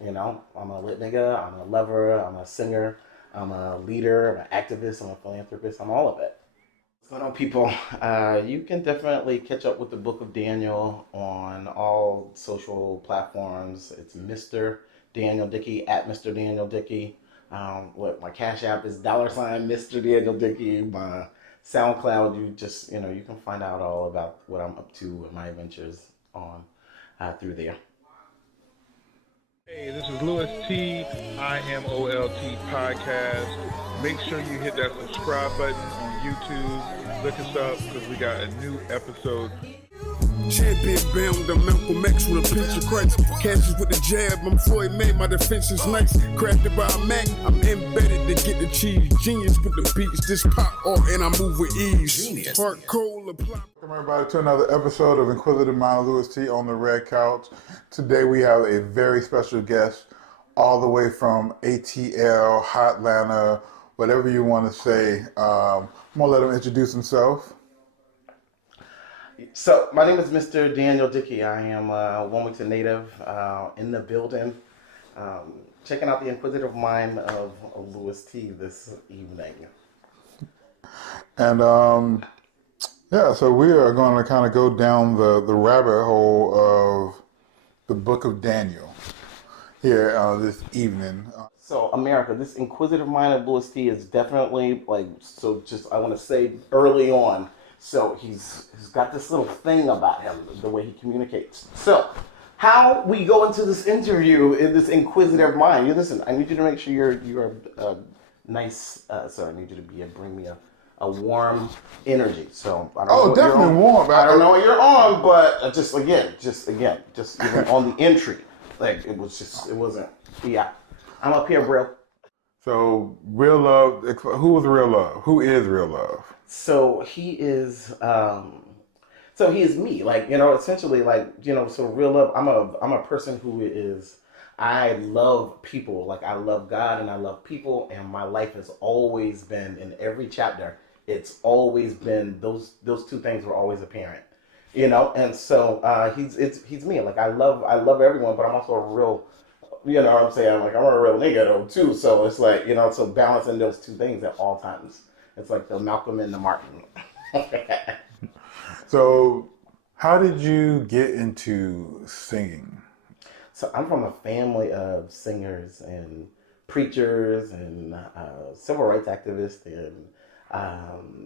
You know, I'm a lit nigga, I'm a lover, I'm a singer, I'm a leader, I'm an activist, I'm a philanthropist, I'm all of it. What's going on, people? You can definitely catch up with the Book of Daniel on all social platforms. It's Mr. Daniel Dickey at Mr. Daniel Dickey. What my Cash App is $ Mr. Daniel Dickey. My SoundCloud, you can find out all about what I'm up to and my adventures on through there. Hey, this is Louis T, IMOLT podcast. Make sure you hit that subscribe button on YouTube. Look us up because we got a new episode. Champion bound to Malcolm X with a pinch of Christ. Catches with the jab, I'm Floyd May, my defense is nice. Crafted by a Mac, I'm embedded to get the cheese. Genius with the beats, this pop art and I move with ease. Genius. Heart cold, apply. Welcome everybody to another episode of Inquisitive Mind, Louis T on the Red Couch. Today we have a very special guest all the way from ATL, Hotlanta, whatever you want to say. I'm going to let him introduce himself. So, my name is Mr. Daniel Dickey. I am a Wilmington native in the building. Checking out the inquisitive mind of Louis T this evening. And so we are going to kind of go down the rabbit hole of the Book of Daniel here this evening. So, America, this inquisitive mind of Louis T is definitely I want to say early on. So he's got this little thing about him, the way he communicates. So, how we go into this interview in this inquisitive mind? You listen. I need you to make sure you're nice. So I need you to bring me a warm energy. So I don't know definitely warm. I don't know what you're on, but just even on the entry, like it wasn't. Yeah, I'm up here, bro. So real love. Who is real love? Who is real love? So he is. So he is me. Essentially, So real love. I'm a person who is. I love people. Like I love God and I love people, and my life has always been in every chapter. It's always been those two things were always apparent. And so he's me. Like I love everyone, but I'm also a real. You know what I'm saying? I'm a real nigga though too. So it's so balancing those two things at all times. It's like the Malcolm and the Martin. So, how did you get into singing? So I'm from a family of singers and preachers and civil rights activists and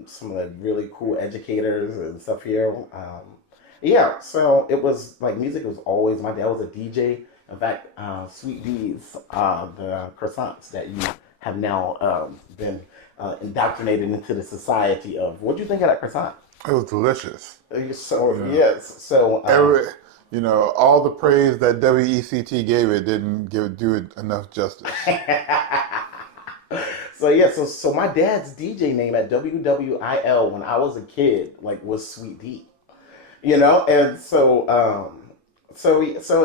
some of the really cool educators and stuff here. So it was like music was always, my dad was a DJ. In fact, Sweet D's, the croissants that you have now been indoctrinated into the society of. What'd you think of that croissant? It was delicious. Yes. So all the praise that WECT gave it didn't do it enough justice. So my dad's DJ name at WWIL when I was a kid was Sweet D. And so it's so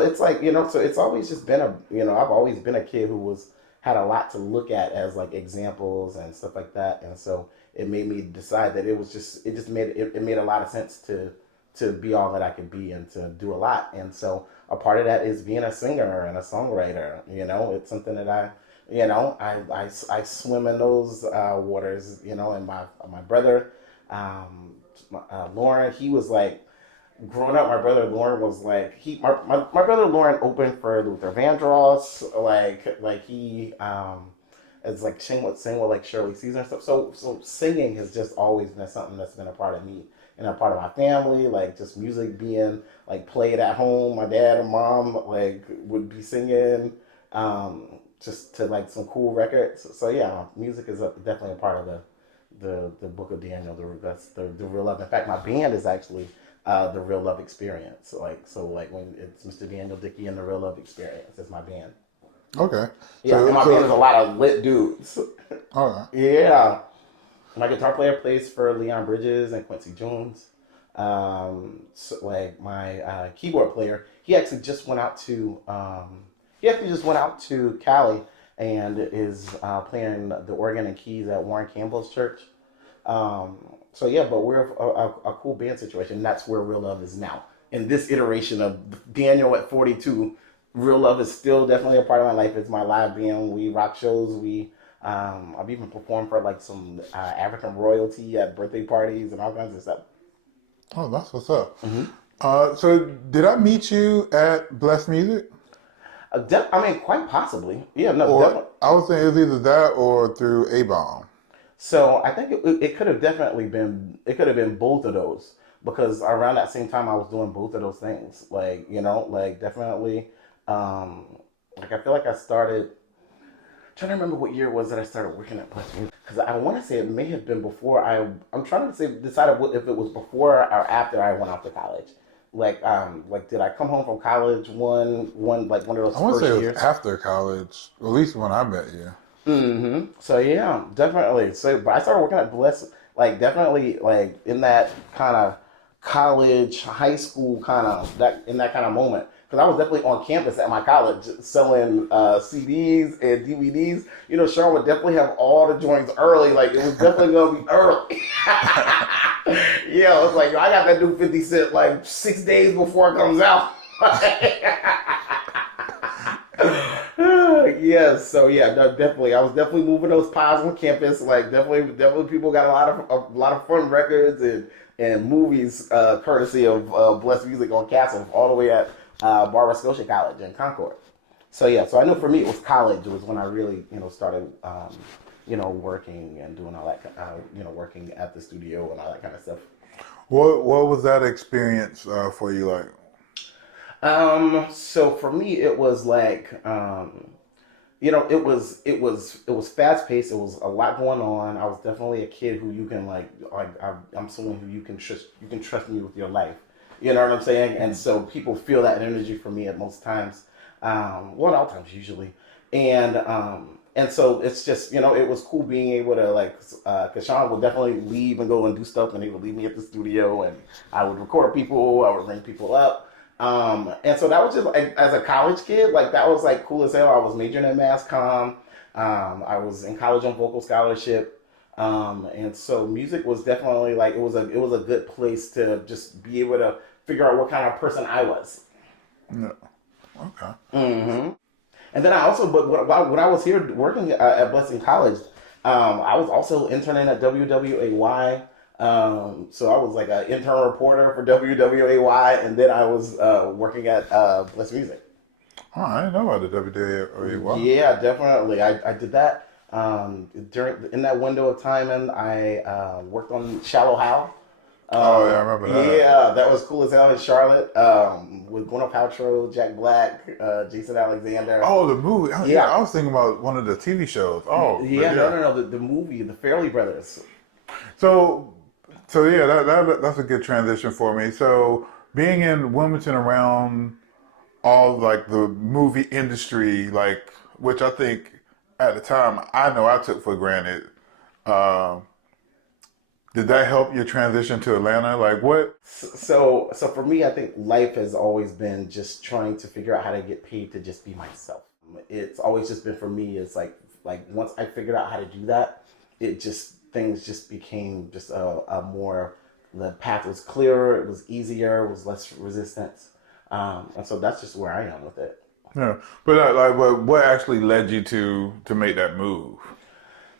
it's always just been I've always been a kid who had a lot to look at as examples and stuff like that, and so it made me decide that it made a lot of sense to be all that I could be and to do a lot. And so a part of that is being a singer and a songwriter. It's something that I swim in those waters. And my brother Lauren, he was like. Growing up, my brother Lauren was my brother Lauren opened for Luther Vandross, he is sing with Shirley Caesar and stuff. So singing has just always been something that's been a part of me and a part of my family. Just music being played at home. My dad and mom would be singing just to some cool records. So yeah, music is definitely a part of the Book of Daniel. That's the real love. In fact, my band is actually. The Real Love Experience. When it's Mr. Daniel Dickey and the Real Love Experience is my band. Okay. Yeah, and my band is a lot of lit dudes. All right. Yeah. My guitar player plays for Leon Bridges and Quincy Jones. My keyboard player, he actually just went out to Cali and is playing the organ and keys at Warren Campbell's church. But we're a cool band situation. That's where Real Love is now. In this iteration of Daniel at 42 Real love is still definitely a part of my life. It's my live band. We rock shows. I've even performed for like some African royalty at birthday parties and all kinds of stuff. Oh, that's what's up. So did I meet you at Blessed Music? Quite possibly. Yeah, no, Or definitely. I was saying it was either that or through A-Bomb. So I think it could have definitely been, it could have been both of those, because around that same time I was doing both of those things. Like, like definitely, like I feel like I started, trying to remember what year it was that I started working at Plus Music, because I want to say it may have been before I'm trying to decide if it was before or after I went off to college. Like did I come home from college one of those I want to first say it years? was after college, at least when I met you. So yeah, definitely. So, but I started working at Bliss, like definitely, like in that kind of college, high school kind of that kind of moment, because I was definitely on campus at my college selling CDs and DVDs. Sean would definitely have all the joints early. Like it was definitely gonna be early. Yeah, it was like I got that new 50 Cent like 6 days before it comes out. Yes, so yeah, no, definitely. I was definitely moving those pies on campus. Like definitely, people got a lot of fun records and movies, courtesy of Blessed Music on Castle, all the way at Barbara Scotia College in Concord. So yeah, so I know for me it was college. It was when I really started working and doing all that, working at the studio and all that kind of stuff. What was that experience for you like? So for me, it was like, it was fast paced. It was a lot going on. I was definitely a kid who you can I'm someone who you can trust me with your life. You know what I'm saying? And so people feel that energy from me at most times. Well, at all times usually. And so it's just, it was cool being able to cause Sean would definitely leave and go and do stuff, and he would leave me at the studio, and I would record people, I would bring people up. And so that was just like, as a college kid, like that was like cool as hell. I was majoring in mass comm. I was in college on vocal scholarship. And so music was definitely like, it was a good place to just be able to figure out what kind of person I was. No. Okay. And then I also, but when I was here working at Blessing College, I was also interning at WWAY. So I was like an intern reporter for WWAY, and then I was working at Blessed Music. Oh, I didn't know about the WWAY. Yeah, definitely. I did that in that window of time, and I worked on Shallow Hal. Oh yeah, I remember that. Yeah, that was cool as hell in Charlotte, with Gwyneth Paltrow, Jack Black, Jason Alexander. Oh, the movie. Yeah. I was thinking about one of the TV shows. Oh, yeah, no, the movie, the Fairley Brothers. So yeah, that's a good transition for me. So being in Wilmington around all like the movie industry, like, which I think at the time I know I took for granted. Did that help your transition to Atlanta? Like what? So for me, I think life has always been just trying to figure out how to get paid to just be myself. It's always just been for me. It's like once I figured out how to do that, things just became just a more, the path was clearer, it was easier, it was less resistance. And so that's just where I am with it. Yeah, but what actually led you to make that move?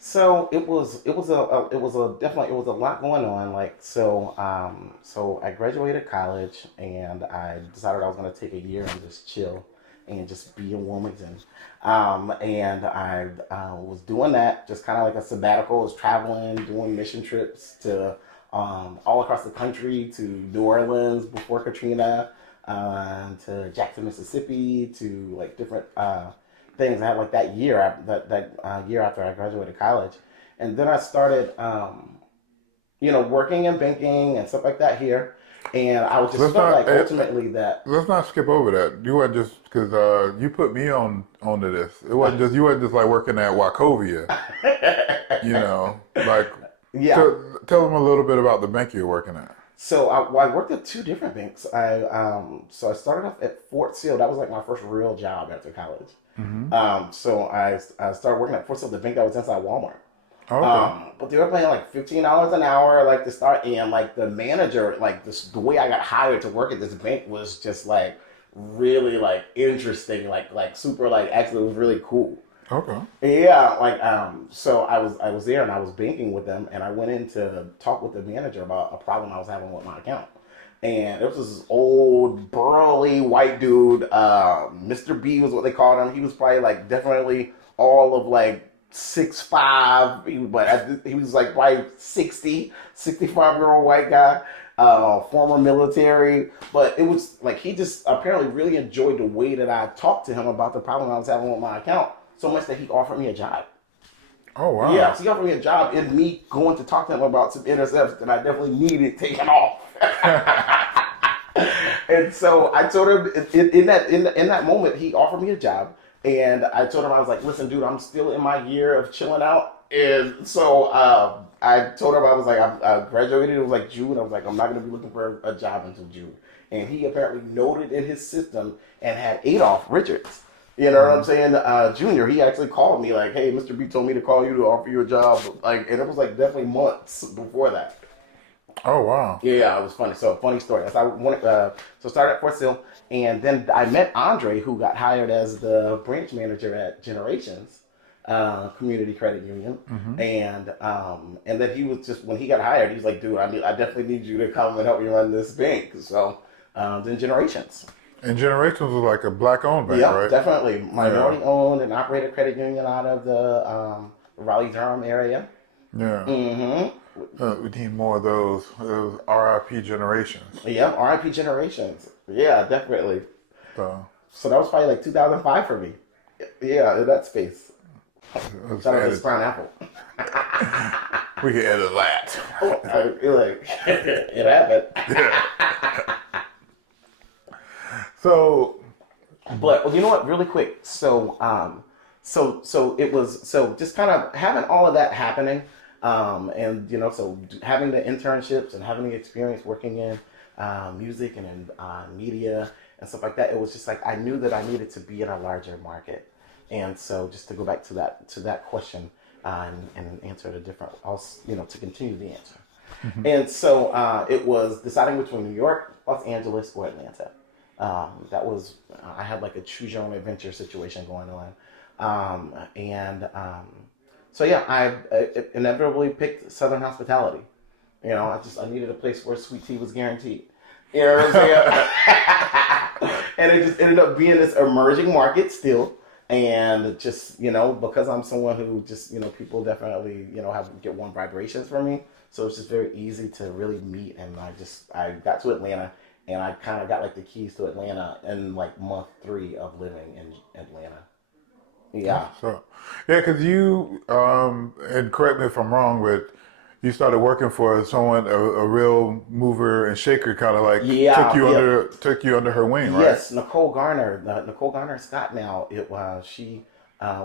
So it was definitely a lot going on. So I graduated college, and I decided I was going to take a year and just chill and just be in Wilmington. And I was doing that, just kind of like a sabbatical. I was traveling, doing mission trips to all across the country, to New Orleans before Katrina, to Jackson, Mississippi, to like different things I had like that year, year after I graduated college. And then I started, working in banking and stuff like that here. And I was just ultimately that. Let's not skip over that. You weren't just, because you put me onto this. It wasn't just, you weren't just like working at Wachovia, like, yeah. Tell them a little bit about the bank you're working at. So I worked at two different banks. I started off at Fort Sill. That was like my first real job after college. So I started working at Fort Sill, the bank that was inside Walmart. Okay. But they were paying like $15 an hour, like to start, and like the manager, like the way I got hired to work at this bank was just like really like interesting, like super like actually it was really cool. Okay. Yeah, like so I was there and I was banking with them and I went in to talk with the manager about a problem I was having with my account. And it was this old burly white dude, Mr. B was what they called him. He was probably like definitely all of like 6'5", but he was like probably 65-year-old white guy, former military. But it was like he just apparently really enjoyed the way that I talked to him about the problem I was having with my account. So much that he offered me a job. Oh, wow. Yeah, so he offered me a job and me going to talk to him about some intercepts that I definitely needed taken off. And so I told him in that moment he offered me a job, and I told him I was like, listen, dude, I'm still in my year of chilling out, and so I told him I was like, I graduated. It was like June. I was like, I'm not going to be looking for a job until June. And he apparently noted in his system and had Adolph Richards. You know what I'm saying? Junior, he actually called me like, hey, Mr. B told me to call you to offer you a job. Like, and it was like definitely months before that. Oh, wow. Yeah, it was funny. So, funny story. So, I started at Fort Sill, and then I met Andre, who got hired as the branch manager at Generations Community Credit Union. And then he was just, when he got hired, he was like, dude, I definitely need you to come and help me run this bank. So, then Generations. And Generations was like a black-owned bank, Yeah, right? definitely. Minority-owned and operated credit union out of the Raleigh-Durham area. Yeah. Mm-hmm. We need more of those RIP Generations. Yeah, RIP Generations. Yeah, definitely. So that was probably like 2005 for me. Yeah, in that space. let's Shout out to edit. this brown apple. We can edit that. Oh, I feel like it happened. So, But you know what? Really quick. So it was just kind of having all of that happening, and so having the internships and having the experience working in music and in media and stuff like that. It was just like I knew that I needed to be in a larger market, and so just to go back to that question and answer it a different, to continue the answer. And so it was deciding between New York, Los Angeles, or Atlanta. That was, I had like a choose your own adventure situation going on. So yeah, I inevitably picked Southern Hospitality. I needed a place where sweet tea was guaranteed. You know what I'm saying? And it just ended up being this emerging market still. And just, because I'm someone who just, people definitely, get warm vibrations from me. So it's just very easy to really meet. And I got to Atlanta. And I kind of got like the keys to Atlanta in like month 3 of living in Atlanta. Yeah. So, yeah, because you, and correct me if I'm wrong, but you started working for someone, a real mover and shaker, kind of like took you under her wing, right? Yes, Nicole Garner Scott. Now she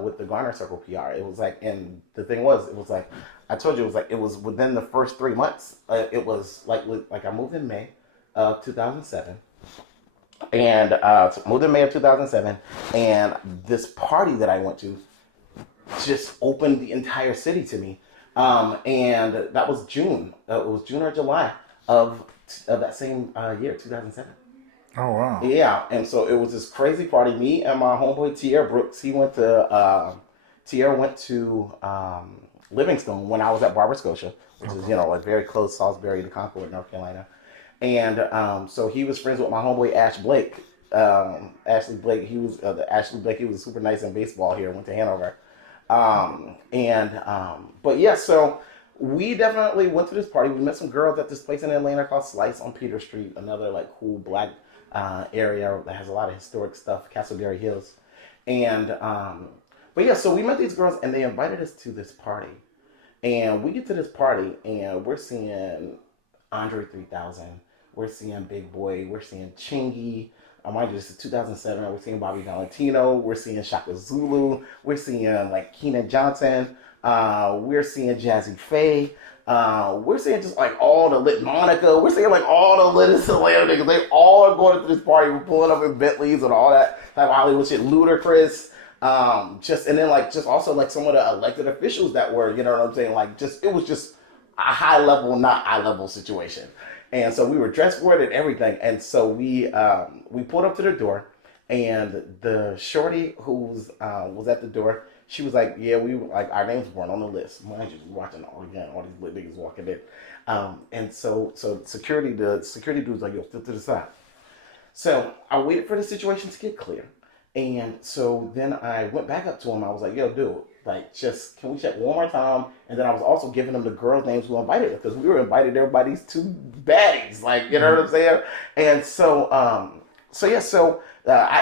with the Garner Circle PR. It was like, and the thing was, it was like I told you, it was within the first 3 months. It was like I moved in May of 2007, and moved in May of 2007, and this party that I went to just opened the entire city to me, and that was June. It was June or July of that same year, 2007. Oh wow! Yeah, and so it was this crazy party. Me and my homeboy Tierre Brooks. Tierre went to Livingstone when I was at Barber Scotia, which is like very close, Salisbury to Concord, North Carolina. And so he was friends with my homeboy Ash Blake. Ashley Blake, he was Ashley Blake. He was super nice in baseball here. Went to Hanover, but yeah. So we definitely went to this party. We met some girls at this place in Atlanta called Slice on Peter Street, another like cool black area that has a lot of historic stuff, Castleberry Hills, and but yeah. So we met these girls, and they invited us to this party, and we get to this party, and we're seeing Andre 3000. We're seeing Big Boy. We're seeing Chingy. Mind you, this is 2007. We're seeing Bobby Valentino. We're seeing Shaka Zulu. We're seeing like Keenan Johnson. We're seeing Jazzy Faye. We're seeing just like all the lit Monica. We're seeing like all the lit Atlanta niggas. They all are going to this party. We're pulling up in Bentleys and all that type of Hollywood shit. Ludacris. And then like just also like some of the elected officials that were, you know what I'm saying? Like it was just a high level, not eye level situation. And so we were dressed for it and everything. And so we pulled up to the door, and the shorty who's was at the door, she was like, "Yeah, we like our names weren't on the list." Mind you, we're watching all these little niggas walking in, and so the security dude's like, "Yo, step to the side." So I waited for the situation to get clear. And so then I went back up to him. I was like, "Yo, dude, like, just can we check one more time?" And then I was also giving them the girls' names who invited us, because we were invited everybody's two baddies, like, you know what I'm saying? And so I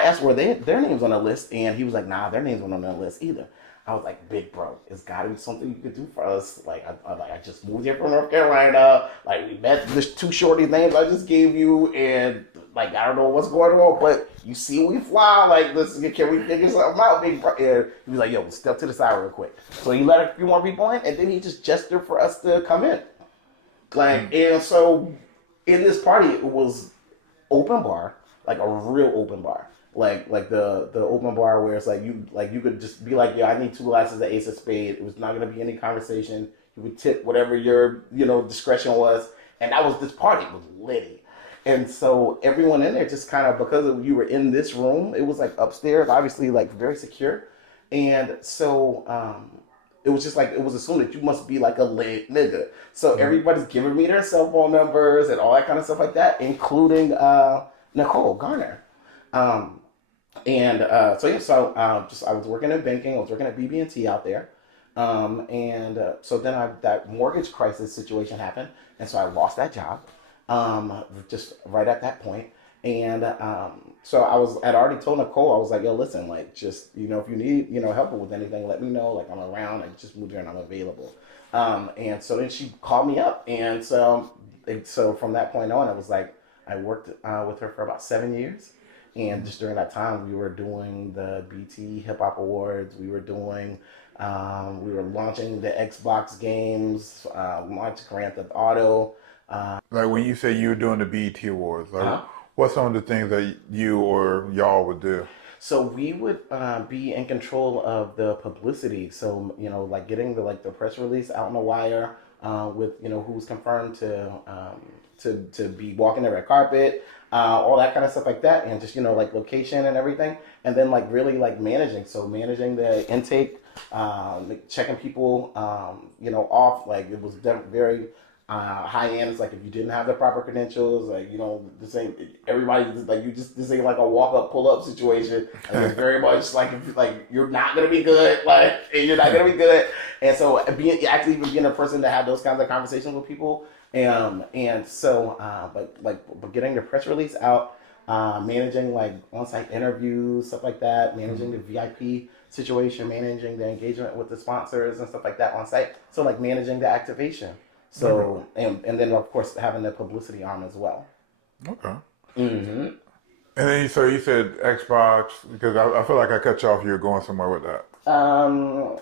asked were their names on the list, and he was like, "Nah, their names weren't on the list either." I was like, "Big bro, it's got to be something you could do for us. Like, I just moved here from North Carolina. Like, we met the two shorty names I just gave you, and like, I don't know what's going on, but you see we fly. Like, can we figure something out, big bro?" And he was like, "Yo, step to the side real quick." So he let a few more people in, and then he just gestured for us to come in. Like, and so in this party, it was open bar, like a real open bar. Like the open bar where it's like you could just be like, "Yeah, I need 2 glasses of Ace of Spade." It was not gonna be any conversation. You would tip whatever your discretion was, and that was this party. It was litty. And so everyone in there just kind of, because you were in this room, it was like upstairs, obviously like very secure, and so it was just like, it was assumed that you must be like a lit nigga. So everybody's giving me their cell phone numbers and all that kind of stuff like that, including Nicole Garner. I was working in banking. I was working at BB&T out there, so then that mortgage crisis situation happened, and so I lost that job, just right at that point. And so I'd already told Nicole, I was like, "Yo, listen, like, just if you need help with anything, let me know. Like, I'm around. I just moved here and I'm available." And so then she called me up, and so from that point on, it was like I worked with her for about 7 years. And just during that time, we were doing the BT Hip Hop Awards. We were launching the Xbox games, launched Grand Theft Auto. Like when you say you were doing the BET Awards, like what's some of the things that you or y'all would do? So we would be in control of the publicity. So like getting the press release out on the wire with who's confirmed to be walking the red carpet. All that kind of stuff like that, and just like location and everything, and then like really like managing the intake, checking people off. Like, it was very high end. It's like, if you didn't have the proper credentials, like this ain't everybody, like, this ain't like a walk up pull up situation. And it's very much like, if like you're not gonna be good, like, and you're not gonna be good. And so being a person to have those kinds of conversations with people. But getting the press release out, managing like on-site interviews, stuff like that, managing the VIP situation, managing the engagement with the sponsors and stuff like that on site. So like managing the activation. So and then of course having the publicity arm as well. Okay. Mm-hmm. And then so you said Xbox, because I feel like I cut you off. You were going somewhere with that. I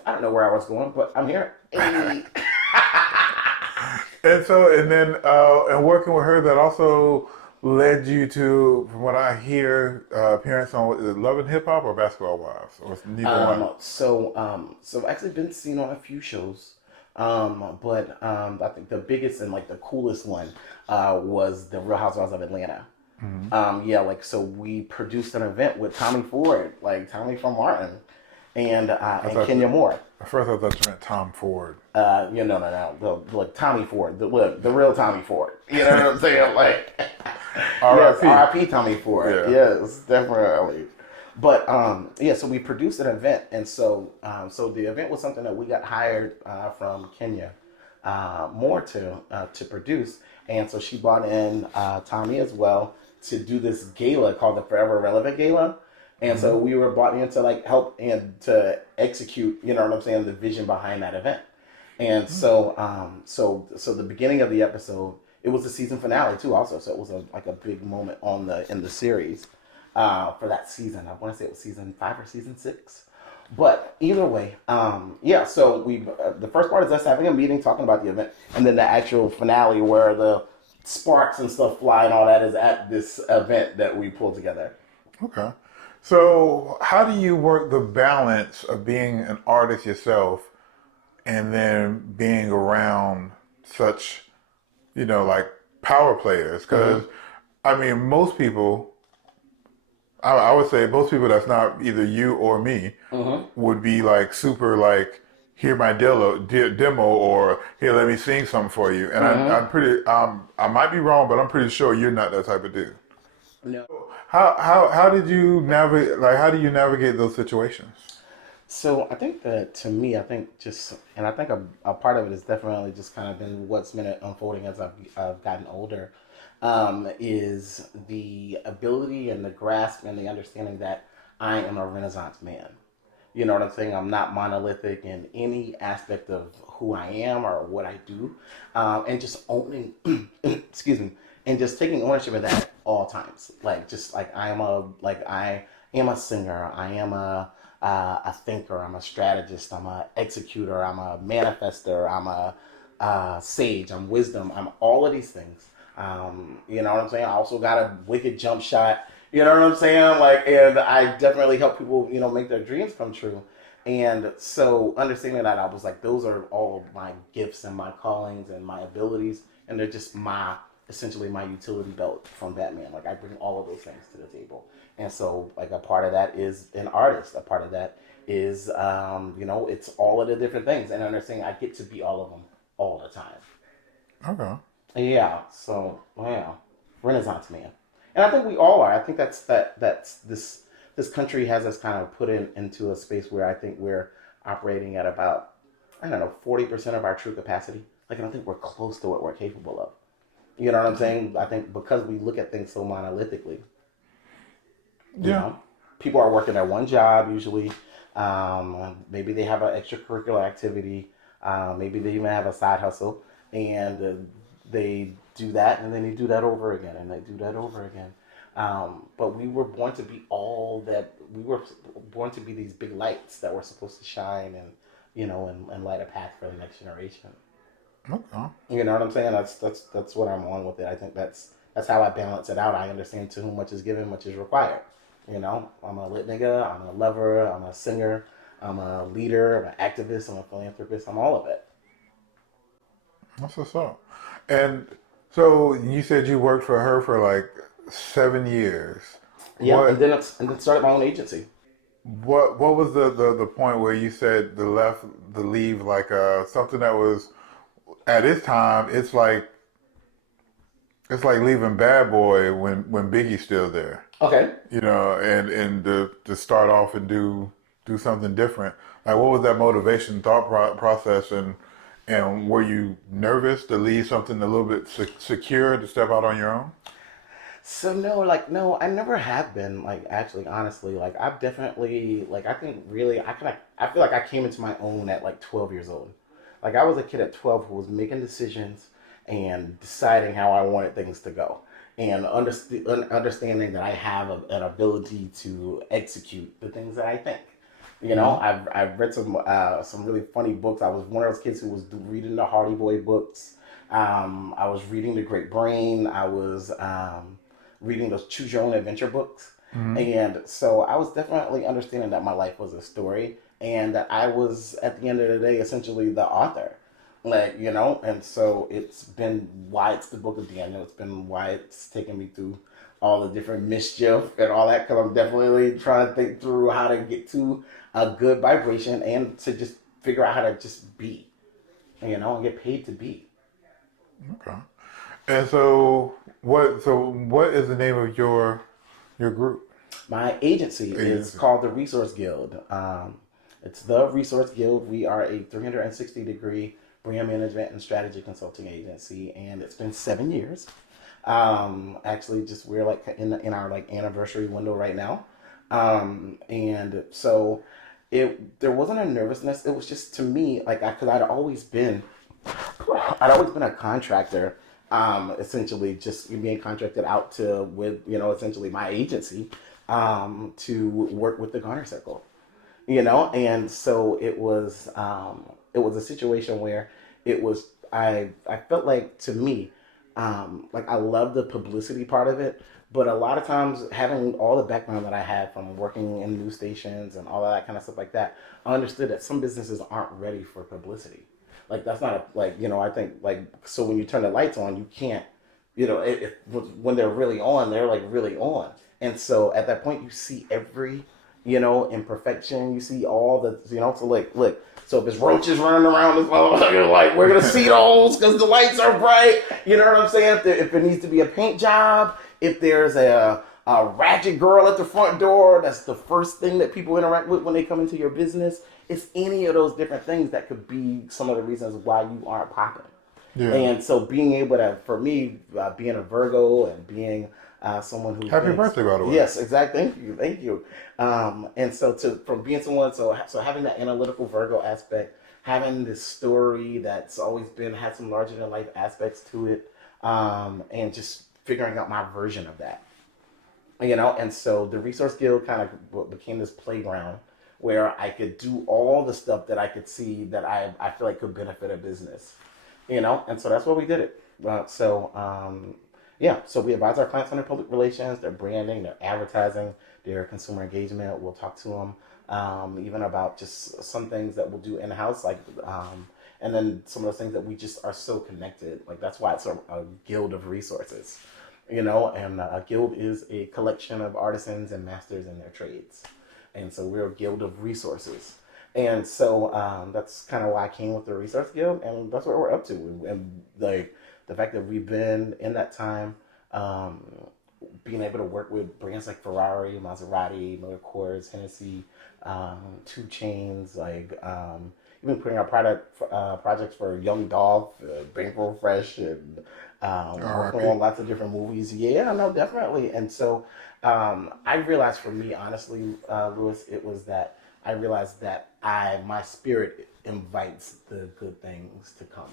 don't know where I was going, but I'm here. Hey. And then working with her, that also led you to, from what I hear, appearance on, is it Love and Hip Hop or Basketball Wives, or neither one? So I've actually been seen on a few shows, but I think the biggest and like the coolest one was the Real Housewives of Atlanta. Mm-hmm. So we produced an event with Tommy Ford, like Tommy from Martin, and Kenya Moore. At first I thought you meant Tom Ford. No. Like Tommy Ford, the real Tommy Ford. You know what I'm saying? Like, R.I.P. Yes, R.I.P. Tommy Ford. Yeah. Yes, definitely. But so we produced an event, and so the event was something that we got hired from Kenya Moore to produce, and so she brought in Tommy as well to do this gala called the Forever Relevant Gala. And so we were brought in to like help and to execute, the vision behind that event. And so the beginning of the episode, it was the season finale too, also. So it was a big moment in the series for that season. I want to say it was season 5 or season 6. But either way, so we the first part is us having a meeting, talking about the event, and then the actual finale where the sparks and stuff fly and all that is at this event that we pulled together. Okay. So how do you work the balance of being an artist yourself and then being around such, like power players because I mean most people. I would say most people that's not either you or me would be like super like hear my demo or here let me sing something for you and I'm pretty I might be wrong but I'm pretty sure you're not that type of dude. No. How did you navigate like how do you navigate those situations? So I think that to me, I think just, and I think a part of it has definitely just kind of been what's been unfolding as I've gotten older, is the ability and the grasp and the understanding that I am a Renaissance man. You know what I'm saying? I'm not monolithic in any aspect of who I am or what I do, and just owning, excuse me, and just taking ownership of that at all times. Like just like I am a singer. I am a thinker. I'm a strategist. I'm a executor. I'm a manifester. I'm a sage. I'm wisdom. I'm all of these things. You know what I'm saying? I also got a wicked jump shot. You know what I'm saying? Like, and I definitely help people, you know, make their dreams come true. And so understanding that, I was like, those are all of my gifts and my callings and my abilities, and they're just essentially my utility belt from Batman. Like, I bring all of those things to the table. And so, like, a part of that is an artist. A part of that is, you know, it's all of the different things. And understanding I get to be all of them all the time. Okay. Yeah. So, yeah, Renaissance man. And I think we all are. I think that's this country has us kind of put into a space where I think we're operating at about, I don't know, 40% of our true capacity. Like, I don't think we're close to what we're capable of. You know what I'm saying? I think because we look at things so monolithically, you know, people are working at one job usually. Maybe they have an extracurricular activity. Maybe they even have a side hustle, and they do that, and then they do that over again, and they do that over again. But we were born to be all that. We were born to be these big lights that were supposed to shine and, you know, and light a path for the next generation. Okay. You know what I'm saying? That's what I'm on with it. I think that's how I balance it out. I understand to whom much is given, much is required. You know, I'm a lit nigga, I'm a lover, I'm a singer, I'm a leader, I'm an activist, I'm a philanthropist, I'm all of it. That's what's up. And so you said you worked for her for like 7 years. Yeah, What and then started my own agency. what was the point where you said the leave like something that was at its time it's like leaving Bad Boy when Biggie's still there. Okay. You know, and to start off and do something different. Like, what was that motivation, process, and were you nervous to leave something a little bit secure to step out on your own? So no, I never have been, like, actually, honestly. Like, I've definitely, like, I think really I feel like I came into my own at like 12 years old. Like, I was a kid at 12 who was making decisions and deciding how I wanted things to go, and understanding that I have an ability to execute the things that I think. You know, I've read some really funny books. I was one of those kids who was reading the Hardy Boy books. I was reading The Great Brain. I was reading those Choose Your Own Adventure books. And so I was definitely understanding that my life was a story, and that I was, at the end of the day, essentially the author. Like, you know, and so it's been why it's the book of Daniel. It's been why it's taken me through all the different mischief and all that, because I'm definitely trying to think through how to get to a good vibration and to just figure out how to just be, you know, and get paid to be. Okay. And so what is the name of your group? My agency is called the Resource Guild. It's the Resource Guild. We are a 360-degree brand management and strategy consulting agency, and it's been 7 years. Actually, just we're like in our like anniversary window right now, and so there wasn't a nervousness. It was just, to me, like, because I'd always been a contractor. Essentially just being contracted out to with, you know, essentially my agency, to work with the Garner Circle, you know, and so it was a situation where it was I felt like, to me, like, I love the publicity part of it, but a lot of times, having all the background that I had from working in news stations and all of that kind of stuff like that, I understood that some businesses aren't ready for publicity. Like, that's not like, you know, I think, like, so when you turn the lights on, you can't when they're really on, they're like really on. And so at that point, you see every, imperfection. You see all the, so like, look, so if it's roaches running around this motherfucker, like, we're going to see those because the lights are bright. You know what I'm saying? If there needs to be a paint job, if there's a ratchet girl at the front door, that's the first thing that people interact with when they come into your business. It's any of those different things that could be some of the reasons why you aren't popping. Yeah. And so being able to, for me, being a Virgo and being someone who Happy birthday, by the way. Yes, exactly. Thank you. And so from being someone, so having that analytical Virgo aspect, having this story that's always had some larger than life aspects to it, and just figuring out my version of that. And so the Resource Guild kind of became this playground where I could do all the stuff that I could see that I feel like could benefit a business. And so that's why we did it. So we advise our clients on their public relations, their branding, their advertising, their consumer engagement. We'll talk to them even about just some things that we'll do in-house, and then some of those things that we just are so connected. Like, that's why it's a guild of resources, and a guild is a collection of artisans and masters in their trades. And so we're a guild of resources. And so that's kind of why I came with the Resource Guild, and that's what we're up to. And like the fact that we've been in that time, being able to work with brands like Ferrari, Maserati, Miller Coors, Hennessy, 2 Chainz, even putting out projects for Young Dolph, Bankroll Fresh, and working on lots of different movies. Yeah, no, definitely. And so I realized, for me, honestly, Louis, it was that I realized that my spirit invites the good things to come.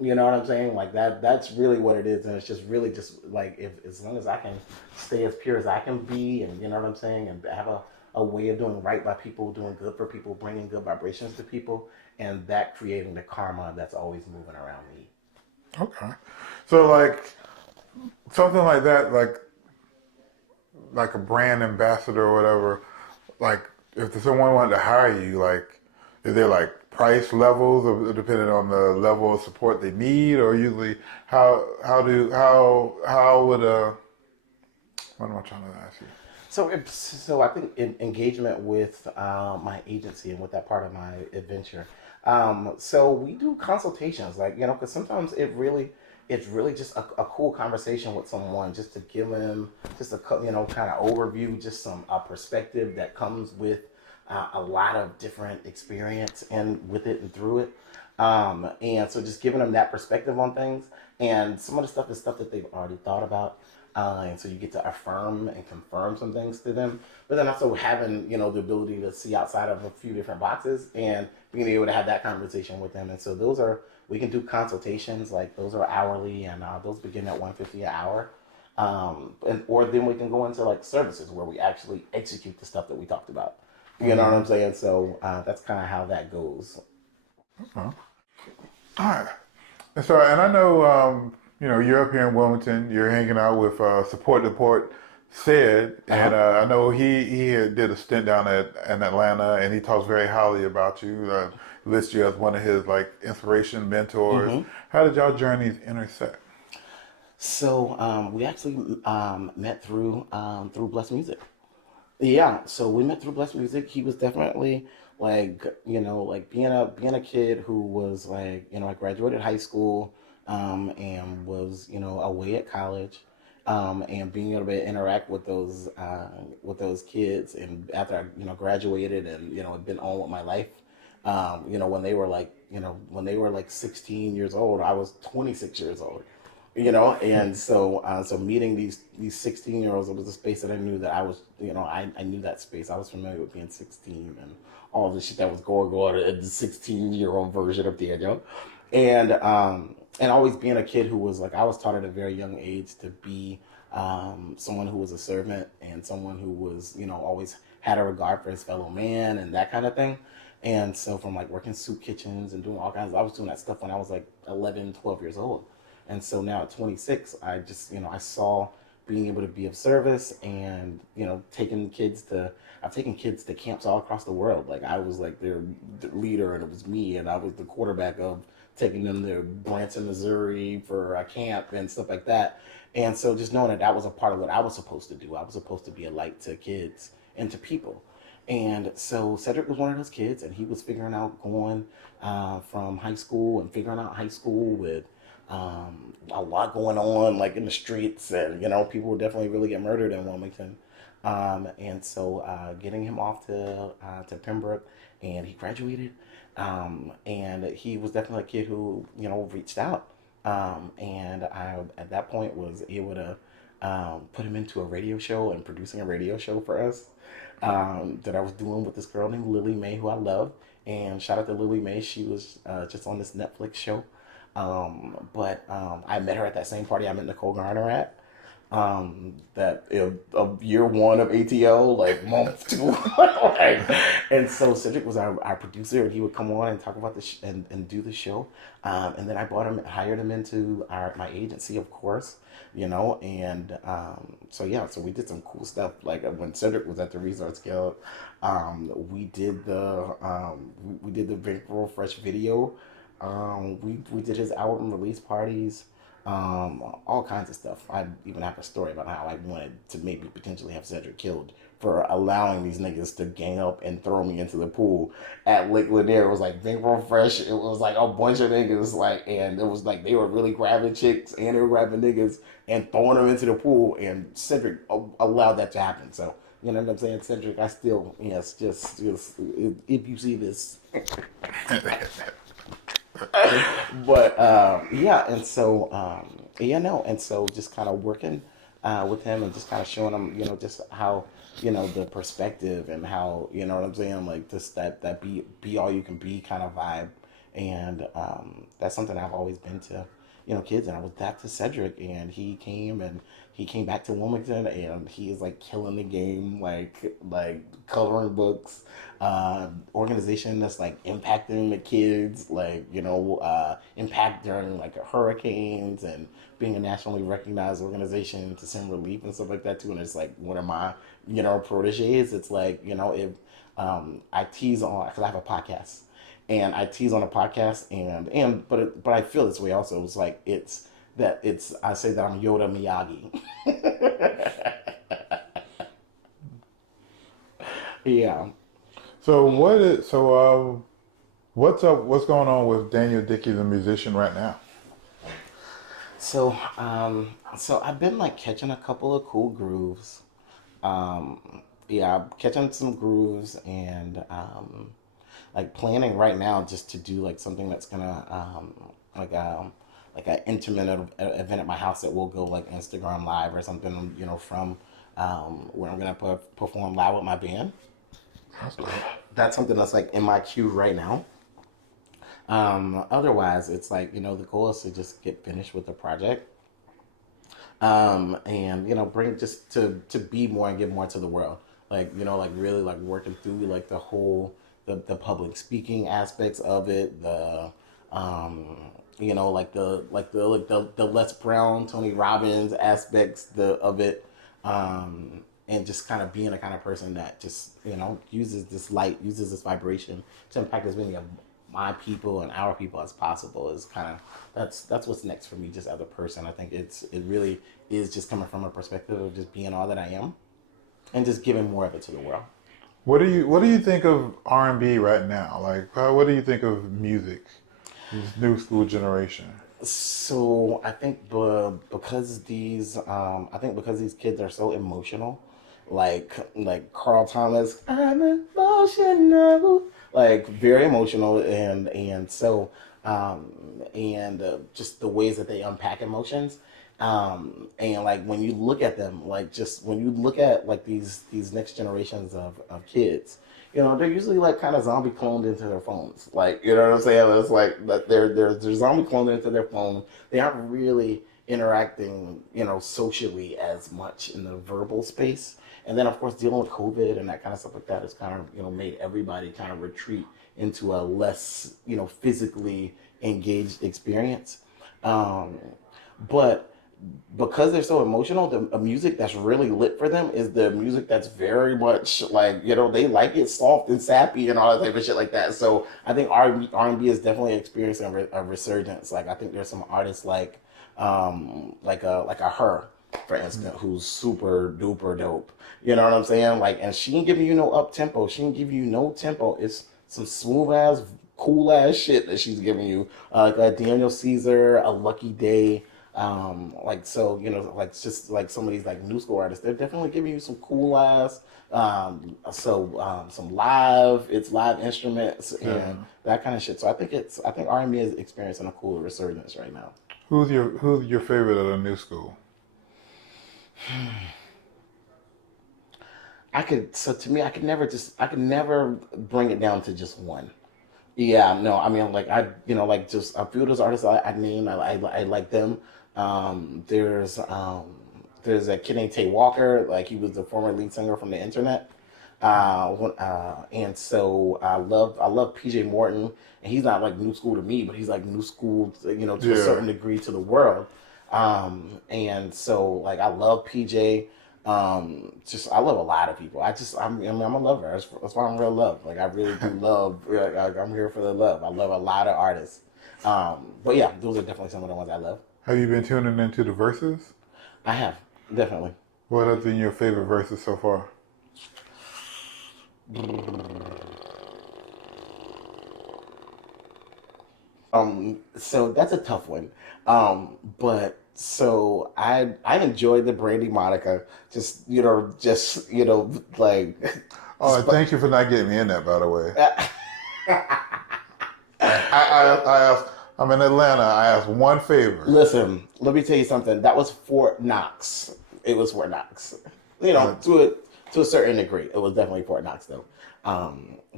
You know what I'm saying? Like that's really what it is. And it's just really just like, as long as I can stay as pure as I can be, and you know what I'm saying, and have a way of doing right by people, doing good for people, bringing good vibrations to people, and that creating the karma that's always moving around me. Okay. So like something like that, like a brand ambassador or whatever, like if someone wanted to hire you, like, is there like price levels of, depending on the level of support they need, or usually how would what am I trying to ask you? So I think engagement with my agency and with that part of my adventure. So we do consultations, because sometimes it's really just a cool conversation with someone, just to give them just a kind of overview, just some perspective that comes with a lot of different experience and with it and through it. And so just giving them that perspective on things, and some of the stuff is stuff that they've already thought about. And so you get to affirm and confirm some things to them, but then also having, the ability to see outside of a few different boxes and being able to have that conversation with them. And so we can do consultations, like those are hourly, and those begin at $150 an hour. Or then we can go into like services where we actually execute the stuff that we talked about. You know what I'm saying? So that's kind of how that goes. Okay. All right. And I know, you're up here in Wilmington. You're hanging out with Support Deport Said, and I know he did a stint down in Atlanta, and he talks very highly about you. Lists you as one of his inspiration mentors. Mm-hmm. How did y'all journeys intersect? So we actually met through Blessed Music. Yeah, so we met through Blessed Music. He was definitely being a kid who was I graduated high school, and was away at college, and being able to interact with those kids, and after I graduated and had been on with my life, when they were 16 years old, I was 26 years old. And so meeting these 16-year-olds, it was a space that I knew that I was, I knew that space. I was familiar with being 16 and all the shit that was going on in the 16-year-old version of Daniel. And always being a kid who was I was taught at a very young age to be someone who was a servant, and someone who was, always had a regard for his fellow man and that kind of thing. And so from working soup kitchens and doing all kinds I was doing that stuff when I was 11, 12 years old. And so now at 26, I just, I saw being able to be of service and, I've taken kids to camps all across the world. Like I was like their leader and it was me and I was the quarterback of taking them to Branson, Missouri for a camp and stuff like that. And so just knowing that that was a part of what I was supposed to do. I was supposed to be a light to kids and to people. And so Cedric was one of those kids, and he was figuring out going from high school and figuring out high school with a lot going on, like in the streets, and people would definitely really get murdered in Wilmington. And so getting him off to Pembroke, and he graduated, and he was definitely a kid who reached out, and I at that point was able to put him into a radio show and producing a radio show for us that I was doing with this girl named Lily Mae, who I love. And shout out to Lily Mae. She was just on this Netflix show. But I met her at that same party I met Nicole Garner at. That year one of ATL, like month two. And so Cedric was our producer, and he would come on and talk about and do the show. And then I hired him into my agency, of course, and so we did some cool stuff. Like when Cedric was at the Resorts Guild, we did the Vancouver Fresh video. We did his album release parties. All kinds of stuff. I even have a story about how I wanted to maybe potentially have Cedric killed for allowing these niggas to gang up and throw me into the pool at Lake Lanier. It was like Vancouver Fresh. It was like a bunch of niggas, and it was like they were really grabbing chicks and they were grabbing niggas and throwing them into the pool. And Cedric allowed that to happen. So you know what I'm saying, Cedric. I still just if you see this. But and so just kind of working with him and just kind of showing him just how the perspective and how what I'm saying, like just that be all you can be kind of vibe. And that's something I've always been to kids, and I was that to Cedric, and he came back to Wilmington, and he is like killing the game, like coloring books, organization that's like impacting the kids, like impact during like hurricanes, and being a nationally recognized organization to send relief and stuff like that too. And it's like one of my proteges. It's like if I tease on, because I have a podcast. And I tease on a podcast, but I feel this way also. It's like I say that I'm Yoda Miyagi. Yeah. So what's up? What's going on with Daniel Dickey, the musician, right now? So I've been like catching a couple of cool grooves. I'm catching some grooves and like planning right now just to do like something that's gonna like an intimate event at my house that will go like Instagram live or something, from where I'm gonna perform live with my band. That's something that's like in my queue right now. Otherwise, it's like the goal is to just get finished with the project, and bring just to be more and give more to the world. Like like really like working through like the whole. The public speaking aspects of it, the Les Brown, Tony Robbins aspects of it, and just kind of being the kind of person that just uses this light, uses this vibration to impact as many of my people and our people as possible. Is kind of that's what's next for me, just as a person. I think it really is just coming from a perspective of just being all that I am, and just giving more of it to the world. What do you think of R&B right now? Like, what do you think of music, this new school generation? So I think because these kids are so emotional, like Carl Thomas, I'm emotional, like very emotional, and so just the ways that they unpack emotions. And like when you look at them, like just when you look at like these next generations of kids, they're usually like kind of zombie cloned into their phones. Like, what I'm saying? It's like that they're zombie cloned into their phone. They aren't really interacting, socially as much in the verbal space. And then of course dealing with COVID and that kind of stuff like that has kind of, made everybody kind of retreat into a less, physically engaged experience. But because they're so emotional, the music that's really lit for them is the music that's very much like, they like it soft and sappy and all that type of shit like that. So I think R&B is definitely experiencing a resurgence. Like I think there's some artists like a Her, for instance, who's super duper dope. You know what I'm saying? Like, and she ain't giving you no up tempo. She ain't giving you no tempo. It's some smooth ass, cool ass shit that she's giving you. Like a Daniel Caesar, a Lucky Day. Like so, like just like some of these like new school artists, they're definitely giving you some cool ass. Some it's live instruments and that kind of shit. So I think R&B is experiencing a cool resurgence right now. Who's your favorite of the new school? To me, I could never bring it down to just one. Yeah, no, I mean, like like just a few of those artists I named, I like them. There's a kid named Tay Walker, like he was the former lead singer from the Internet. And so I love PJ Morton, and he's not like new school to me, but he's like new school, to a certain degree to the world. And so like I love PJ. I love a lot of people. I'm a lover. That's why I'm real love. Like I really do love. Like, I'm here for the love. I love a lot of artists. But yeah, those are definitely some of the ones I love. Have you been tuning into the verses? I have, definitely. What have been your favorite verses so far? So that's a tough one. But so I enjoyed the Brandy Monica. Like. Oh, thank you for not getting me in that, by the way. I asked. I'm in Atlanta. I asked one favor. Listen, let me tell you something. That was Fort Knox. It was Fort Knox. To a certain degree, it was definitely Fort Knox though.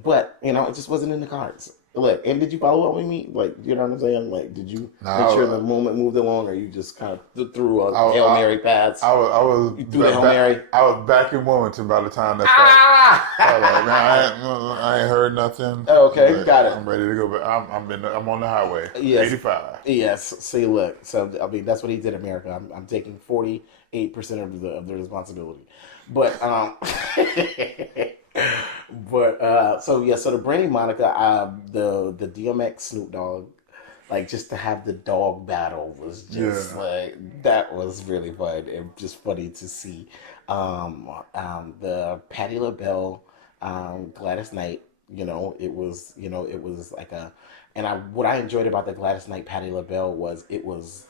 But it just wasn't in the cards. Look, and did you follow up with me? Like, you know what I'm saying? Like, did you make sure the moment moved along, or you just kind of threw a Hail Mary pass? You threw the Hail Mary? I was back in Wilmington by the time that started. Man, I ain't heard nothing. Okay, got it. I'm ready to go, but I'm on the highway. Yes. 85. Yes. See, look. So I mean, that's what he did in America. I'm taking 48% of the responsibility, but so the Brandy Monica, the DMX Snoop Dogg, like just to have the dog battle was just like that was really fun and just funny to see. The Patti LaBelle, Gladys Knight, it was like what I enjoyed about the Gladys Knight Patti LaBelle was it was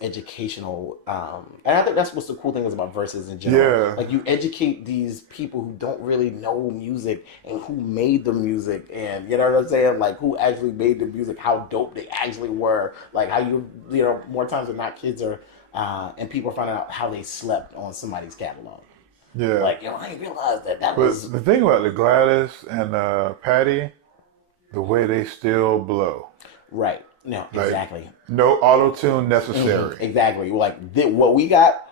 educational, and I think that's what's the cool thing is about verses in general. Yeah. Like you educate these people who don't really know music and who made the music, and you know what I'm saying, like who actually made the music, how dope they actually were, like how more times than not, kids are and people are finding out how they slept on somebody's catalog. Yeah. Like I didn't realize that But was. the thing about the Gladys and Patty, the way they still blow. Right. No, Like, exactly. No auto-tune necessary. Mm-hmm. Exactly. Like what we got.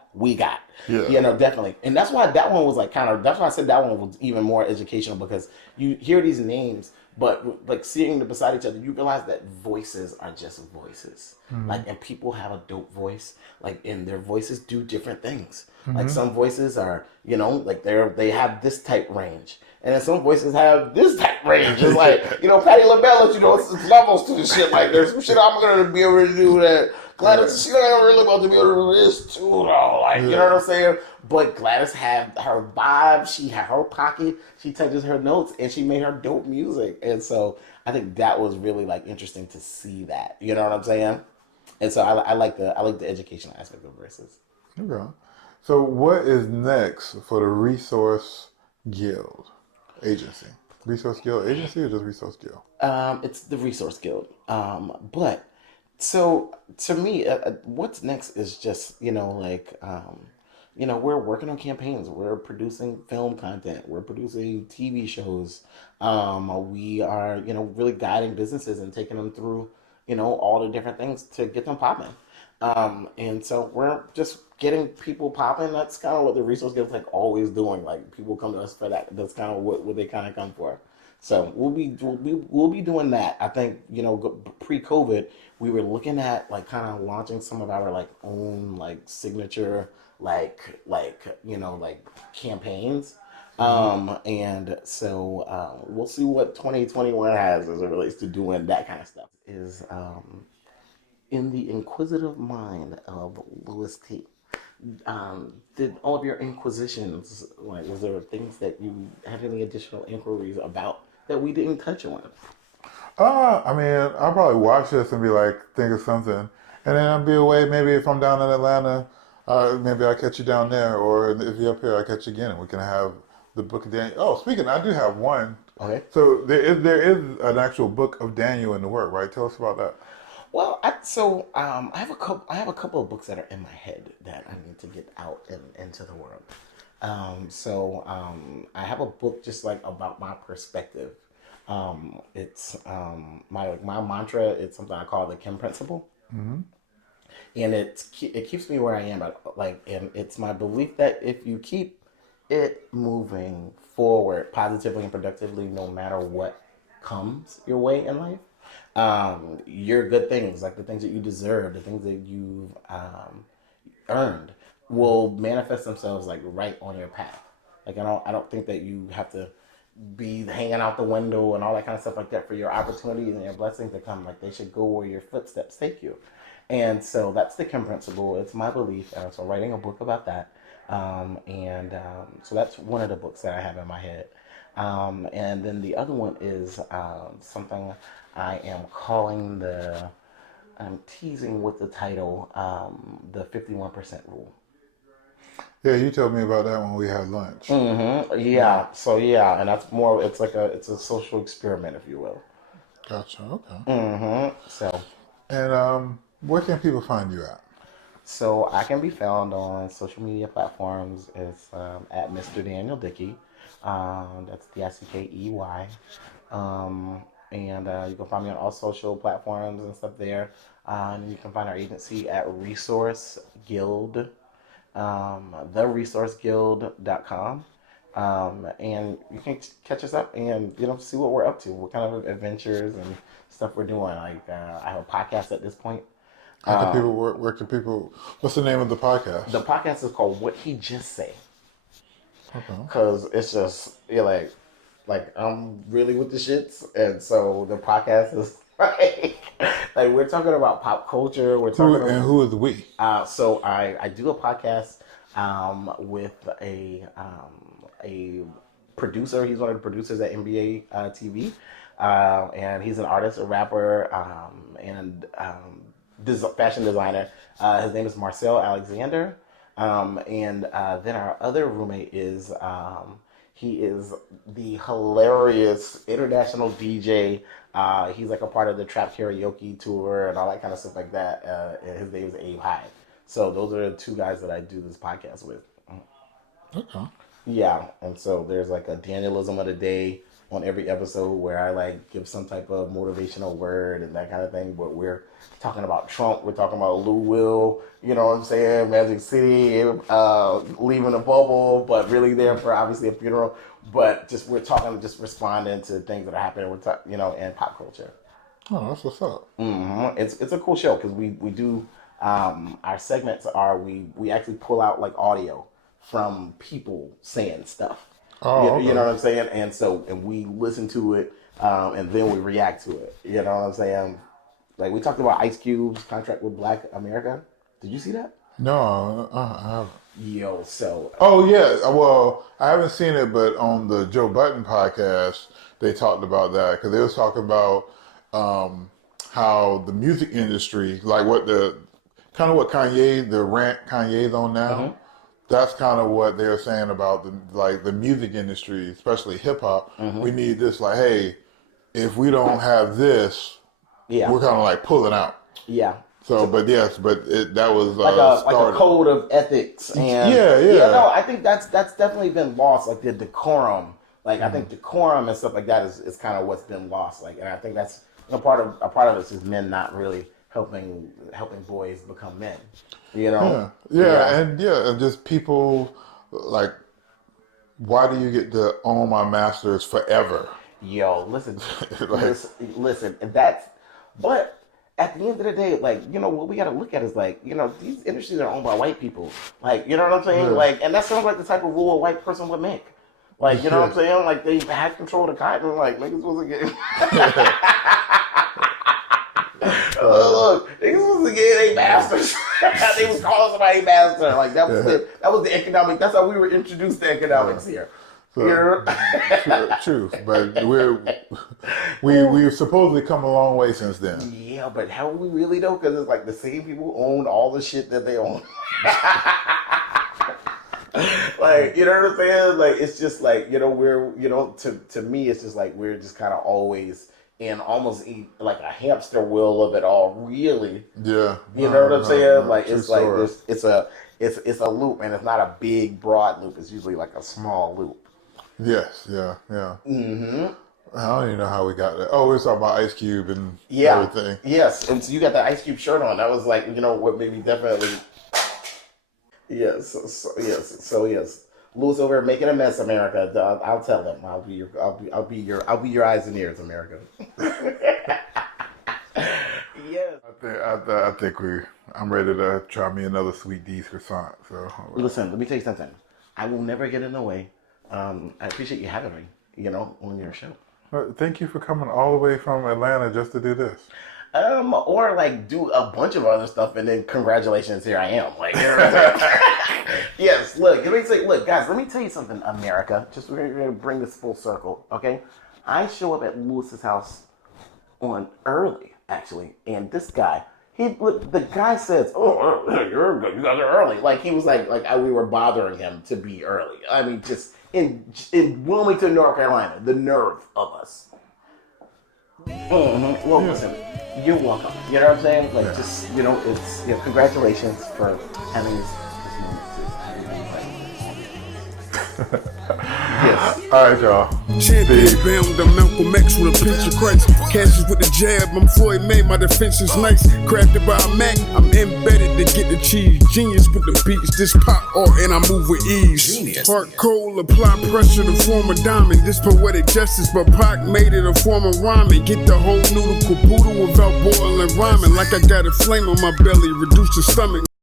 Yeah. Definitely. And that's why that one was like that's why I said that one was even more educational, because you hear these names, but like seeing them beside each other, you realize that voices are just voices. Mm-hmm. Like, and people have a dope voice, like, and their voices do different things. Mm-hmm. Like some voices are, like they have this type range. And then some voices have this type range. It's like, Patti LaBelle lets it's levels to the shit. Like, there's some shit I'm going to be able to do that. Gladys, she's not really about to be able to do this too, though. Like, you know what I'm saying? But Gladys had her vibe. She had her pocket. She touches her notes, and she made her dope music. And so I think that was really, like, interesting to see that. You know what I'm saying? And so I like the educational aspect of verses. Okay. So what is next for the Resource Guild? Agency. Resource Guild agency or just Resource Guild? It's the Resource Guild. But so to me, what's next is just, we're working on campaigns. We're producing film content. We're producing TV shows. We are, really guiding businesses and taking them through, all the different things to get them popping. And so we're just getting people popping. That's kind of what the Resource Guild is like always doing. Like people come to us for that. That's kind of what they kind of come for. So we'll be doing that. I think pre-COVID we were looking at like kind of launching some of our like own like signature like campaigns. And so we'll see what 2021 has as it relates to doing that kind of stuff. Is in the inquisitive mind of Louis T. Did all of your inquisitions, like, was there things that you had any additional inquiries about that we didn't touch on? I mean, I'll probably watch this and be like, think of something. And then I'll be away. Maybe if I'm down in Atlanta, maybe I'll catch you down there. Or if you're up here, I'll catch you again. And we can have the book of Daniel. Oh, speaking, I do have one. Okay. So there is an actual book of Daniel in the work, right? Tell us about that. Well, I have a couple of books that are in my head that I need to get out and into the world. I have a book just like about my perspective. It's my mantra. It's something I call the Kim principle, and it keeps me where I am. And it's my belief that if you keep it moving forward positively and productively, no matter what comes your way in life, your good things, like the things that you deserve, the things that you've earned, will manifest themselves like right on your path. Like I don't think that you have to be hanging out the window and all that kind of stuff like that for your opportunities and your blessings to come. Like they should go where your footsteps take you. And so that's the Kim principle. It's my belief. And so writing a book about that. So that's one of the books that I have in my head. And then the other one is something I am calling I'm teasing with the title, the 51% rule. Yeah, you told me about that when we had lunch. Mm-hmm. Yeah. So and that's more. It's a social experiment, if you will. Gotcha. Okay. Mm-hmm. So. And where can people find you at? So I can be found on social media platforms. It's at Mr. Daniel Dickey. That's Dickey. And you can find me on all social platforms and stuff there. And you can find our agency at Resource Guild. theresourceguild.com. And you can catch us up and see what we're up to, what kind of adventures and stuff we're doing. Like I have a podcast at this point. How can people where can people? What's the name of the podcast? The podcast is called What He Just Say. Okay. Because it's just like I'm really with the shits, and so the podcast is like we're talking about pop culture. We're talking and who is we? So I do a podcast with a producer. He's one of the producers at NBA TV, and he's an artist, a rapper, and fashion designer. His name is Marcel Alexander, and then our other roommate is. He is the hilarious international DJ. He's like a part of the Trap Karaoke tour and all that kind of stuff like that. And his name is Abe Hyde. So those are the two guys that I do this podcast with. Okay. Yeah, and so there's like a Danielism of the day on every episode where I like give some type of motivational word and that kind of thing. But we're talking about Trump. We're talking about Lou Will. You know what I'm saying? Magic City, leaving a bubble, but really there for obviously a funeral. But we're responding to things that are happening. In pop culture. Oh, that's what's up. Mm-hmm. It's a cool show because we do our segments are we actually pull out like audio from people saying stuff. Oh, okay. You know what I'm saying? And we listen to it, and then we react to it. You know what I'm saying? Like we talked about Ice Cube's contract with Black America. Did you see that? No, I haven't. Yo, so. Oh yeah, well I haven't seen it, but on the Joe Budden podcast they talked about that because they was talking about how the music industry, like what the rant Kanye's on now. Mm-hmm. That's kind of what they were saying about the music industry, especially hip hop. Mm-hmm. We need this. Like, hey, if we don't have this, we're kind of like pulling out. Yeah. So that was like a code of ethics and no, I think that's definitely been lost. Like the decorum, like I think decorum and stuff like that is kind of what's been lost. Like, and I think that's a part of it is men not really helping boys become men. You know? And just people like, why do you get to own my masters forever? Yo, listen, Like- listen, and that's, but at the end of the day, like, you know, what we got to look at is like, you know, these industries are owned by white people. Like, you know what I'm saying? Yeah. Like, and that sounds like the type of rule a white person would make. Like, you know what I'm saying? Like, they had control of the cotton. Like, niggas wasn't getting. Look, niggas wasn't getting a bastards. They was calling somebody a bastard. Like, that was that was the economic. That's how we were introduced to economics here. So, Here. truth, but we've supposedly come a long way since then. Yeah, but have we really though? Because it's like the same people owned all the shit that they own. Like, you know what I'm saying? Like, it's just like, you know, we're, you know, to me, it's just like we're just kind of always in almost like a hamster wheel of it all. Really, Yeah, you know what I'm saying? Like, true it's like story. it's a loop, and it's not a big broad loop. It's usually like a small loop. Yes, yeah. Mm-hmm. I don't even know how we got there. Oh, we were talking about Ice Cube and Yeah. everything. Yes, and so you got the Ice Cube shirt on. That was like, you know, what made me definitely. Yes, so yes. Louis over here making a mess, America. I'll tell them. I'll be your eyes and ears, America. Yes. I think I'm ready to try me another Sweet D's croissant. So Listen, let me tell you something. I will never get in the way. I appreciate you having me, you know, on your show. Thank you for coming all the way from Atlanta just to do this. Or like do a bunch of other stuff and then congratulations, here I am. Like, you know what I'm saying? Yes, look, guys, let me tell you something, America. We're gonna bring this full circle, okay? I show up at Lewis's house on early, actually, and this guy, the guy says, "Oh, you guys are early." Like, he was like we were bothering him to be early. I mean, just in Wilmington, North Carolina, the nerve of us. Mm-hmm. Well, listen, you're welcome. You know what I'm saying? Like, just, you know, it's, you know, congratulations for having this moment to yes. All right, y'all. Champion bound to Malcolm X with a pinch of Christ. Catches with the jab, I'm Floyd May, my defense is nice. Crafted by a Mac, I'm embedded to get the cheese. Genius with the beats, this pop art and I move with ease. Heart cold, apply pressure to form a diamond. This poetic justice, but Pac made it a form of rhyming. Get the whole noodle caboodle without boiling rhyming. Like I got a flame on my belly, reduce the stomach.